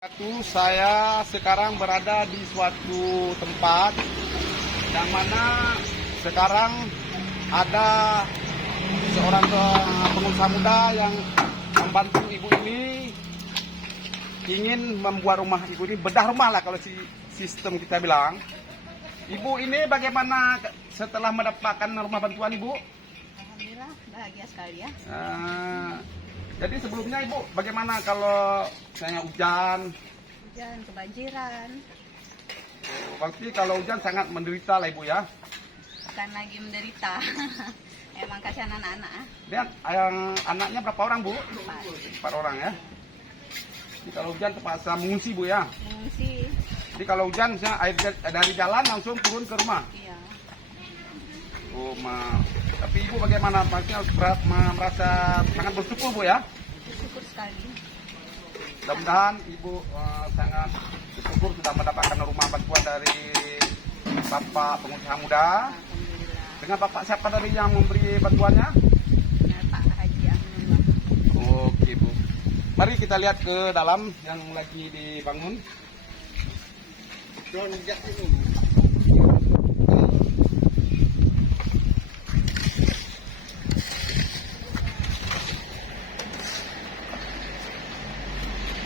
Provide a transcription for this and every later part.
Saya sekarang berada di suatu tempat yang mana sekarang ada seorang pengusaha muda yang membantu ibu ini ingin membuat rumah ibu ini, bedah rumah lah kalau sistem kita bilang. Ibu ini bagaimana setelah mendapatkan rumah bantuan ibu? Alhamdulillah bahagia sekali ya. Jadi sebelumnya ibu bagaimana kalau misalnya hujan? Hujan, kebanjiran. Berarti kalau hujan sangat menderita lah ibu ya? Bukan lagi menderita. Emang kasihan anak-anak. Lihat, yang anaknya berapa orang bu? 4. 4 orang ya. Jadi kalau hujan terpaksa mengungsi bu ya? Mengungsi. Jadi kalau hujan misalnya air dari jalan langsung turun ke rumah? Iya. Oh, tapi ibu bagaimana? Maksudnya merasa sangat bersyukur bu ya? Bersyukur sekali. Mudah-mudahan ibu sangat bersyukur sudah mendapatkan rumah bantuan dari Bapak pengusaha muda. Alhamdulillah. Dengan Bapak siapa dari yang memberi bantuannya? Nah, Pak Haji Aminullah. Oke bu. Mari kita lihat ke dalam yang lagi dibangun.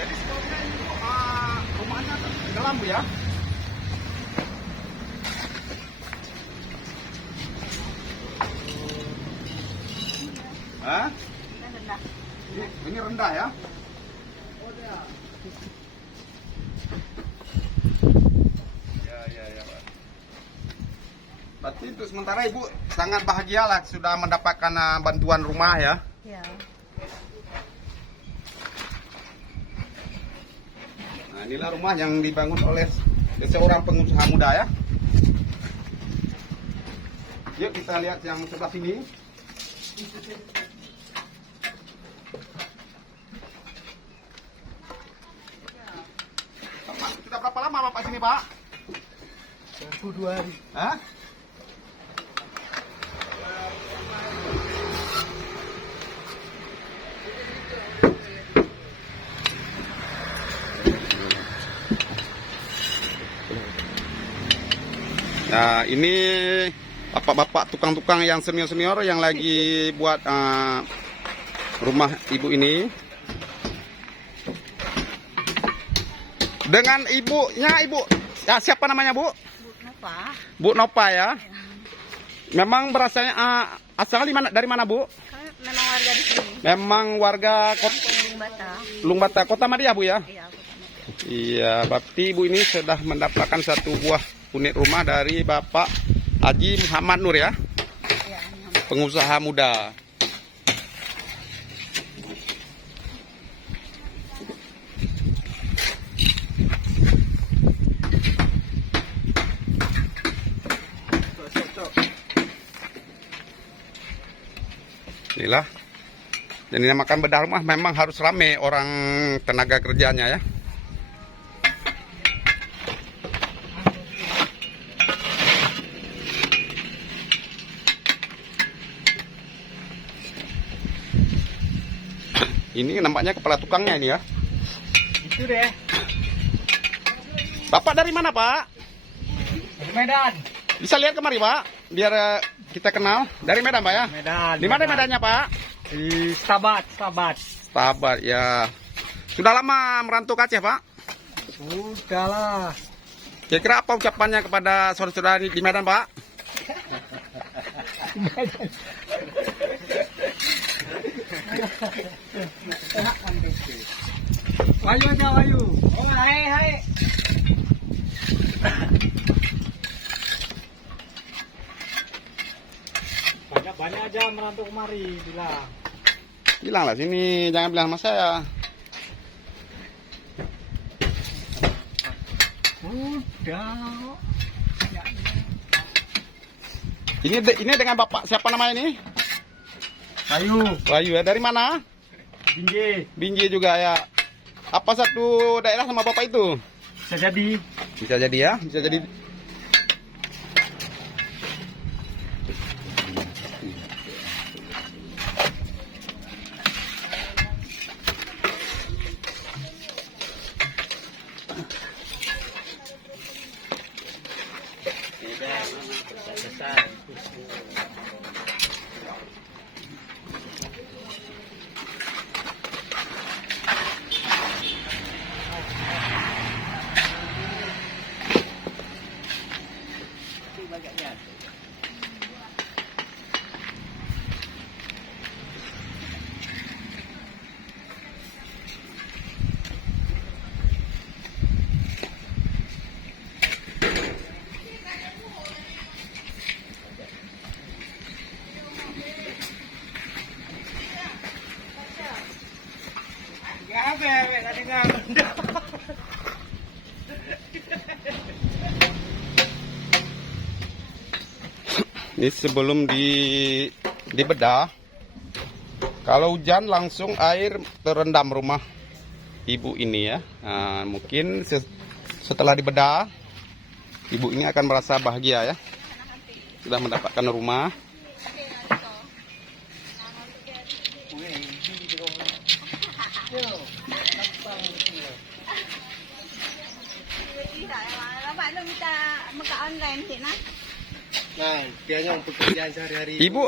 Jadi sebelumnya ini bu, rumahnya tenggelam bu ya? Hah? Kan rendah. Ini rendah ya? Ya, Pak. Berarti untuk sementara ibu sangat bahagia lah sudah mendapatkan bantuan rumah ya? Iya. Nah, inilah rumah yang dibangun oleh seorang pengusaha muda ya. Yuk kita lihat yang sebelah sini. Bapak, sudah berapa lama Bapak sini Pak? 2 hari. Hah? Nah, ini bapak-bapak tukang-tukang yang senior-senior yang lagi buat rumah ibu ini. Dengan ibunya, ibu ya, siapa namanya bu? Bu Nova. Bu Nova ya. Memang berasalnya asalnya dari mana bu? Kan memang warga di sini. Memang warga Kampung Bata. Lungbata, Kota Madia bu ya? Iya, aku tahu. Iya, berarti ibu ini sudah mendapatkan satu buah unit rumah dari Bapak Haji Muhammad Nur ya, Iya, pengusaha muda. Inilah, dan dinamakan bedah rumah memang harus rame orang tenaga kerjanya ya. Ini nampaknya kepala tukangnya ini ya. Itu deh. Bapak dari mana Pak? Dari Medan. Bisa lihat kemari Pak, biar kita kenal. Dari Medan Pak ya? Medan. Di mana Medannya Pak? Di Stabat. Tabat ya. Sudah lama merantau ke Aceh Pak? Udahlah. Kira-kira apa ucapannya kepada saudara-saudara di Medan Pak? Wayu aja wayu. Oh, hai. Banyak aja merantau kemari bilang. Bilang lah sini, jangan bilang sama saya. Udah. Ini dengan Bapak siapa namanya ini? Wayu. Wahyu ya, dari mana? Tinggi. Binjai juga ya. Apa satu daerah sama Bapak itu? Bisa jadi. Bisa jadi ya, bisa jadi. Ini sebelum dibedah, kalau hujan langsung air terendam rumah ibu ini ya. Nah, mungkin setelah dibedah, ibu ini akan merasa bahagia ya, sudah mendapatkan rumah. Nah, dia yang pekerjaan sehari-hari. Ibu,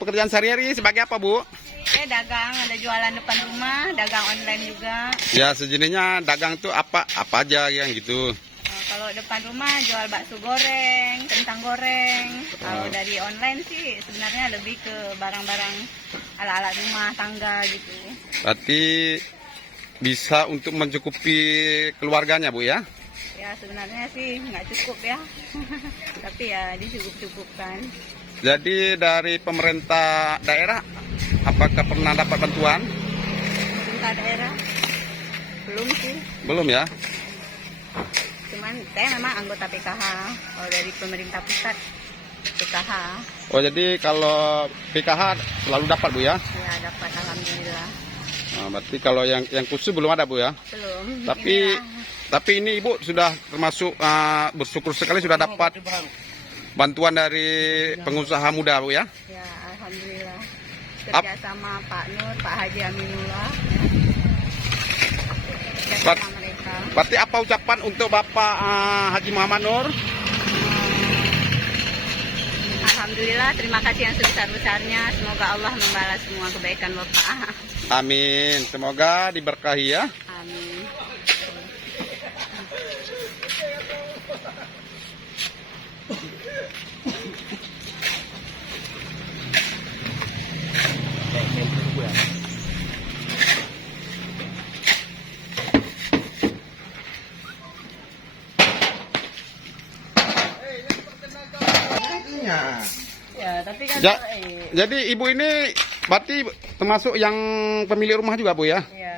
pekerjaan sehari-hari sebagai apa, Bu? Dagang, ada jualan depan rumah, dagang online juga. Ya, sejenisnya dagang tuh apa aja yang gitu. Kalau depan rumah jual bakso goreng, kentang goreng. Kalau dari online sih sebenarnya lebih ke barang-barang ala-ala rumah tangga gitu. Berarti bisa untuk mencukupi keluarganya, Bu ya? Ya sebenarnya sih nggak cukup ya, tapi ya dicukup-cukupkan. Jadi dari pemerintah daerah, apakah pernah dapat bantuan? Pemerintah daerah belum sih, Belum ya? cuman saya memang anggota PKH. Kalau dari pemerintah pusat PKH, Oh, jadi kalau PKH selalu dapat, Bu ya? ya dapat alhamdulillah. Nah, berarti kalau yang khusus belum ada, Bu ya? Belum. Tapi Inilah. tapi ini Ibu sudah termasuk bersyukur sekali sudah dapat bantuan dari pengusaha muda, Bu ya? Ya alhamdulillah. Kerja sama Pak Nur, Pak Haji Aminullah. Kerja Pak- sama mereka. Berarti apa ucapan untuk Bapak Haji Muhammad Nur? Alhamdulillah, terima kasih yang sebesar-besarnya. Semoga Allah membalas semua kebaikan Bapak. Amin. Semoga diberkahi ya. Amin. Ya, tapi kan Ja- Jadi Ibu ini berarti termasuk yang pemilik rumah juga, Bu ya? ya,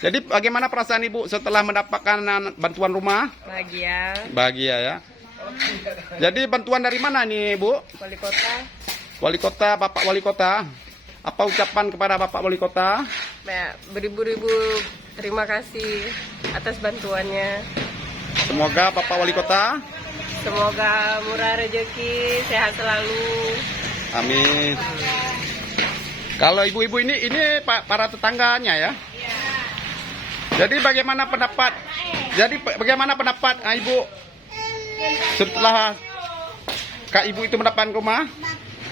Jadi bagaimana perasaan Ibu setelah mendapatkan bantuan rumah? bahagia. Bahagia ya. Jadi bantuan dari mana nih, Bu? Wali kota, Wali kota, Bapak Wali kota. Apa ucapan kepada Bapak Wali kota? ya, beribu-ribu terima kasih atas bantuannya. Semoga Bapak Wali kota. Semoga murah rezeki, sehat selalu. Amin. Kalau ibu-ibu ini para tetangganya ya. Jadi bagaimana pendapat? Ibu setelah Kak Ibu itu mendapatkan rumah?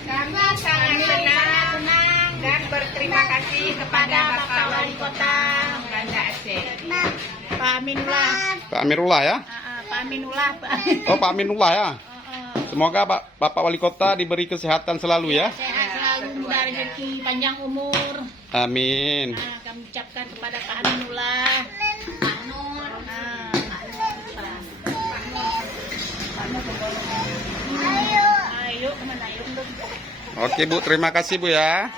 Kami sangat senang dan berterima kasih kepada Bapak Wali Kota Banda Aceh. Pak Aminullah. Pak Amirullah ya? Pak Aminullah. Oh, Pak Aminullah ya. Semoga Bapak Wali Kota diberi kesehatan selalu ya. Sehat selalu, mudah rezeki, panjang umur. Amin. Nah, kami ucapkan kepada Pak Aminullah, Pak Nur. Ayo, kemana ayo? Oke Bu, terima kasih Bu ya.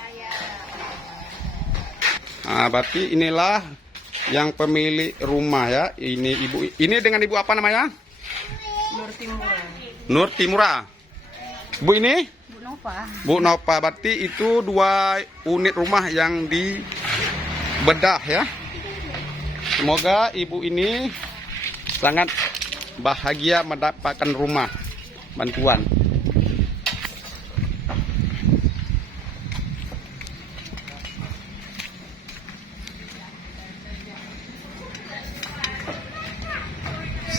Nah, berarti inilah yang pemilik rumah ya. Ini Ibu. Ini dengan Ibu apa namanya? Nur Timura. Nur Timura. Bu ini? Bu Nova. Bu Nova, berarti itu 2 unit rumah yang dibedah ya. Semoga ibu ini sangat bahagia mendapatkan rumah bantuan.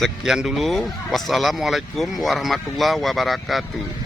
Sekian dulu. Wassalamualaikum warahmatullahi wabarakatuh.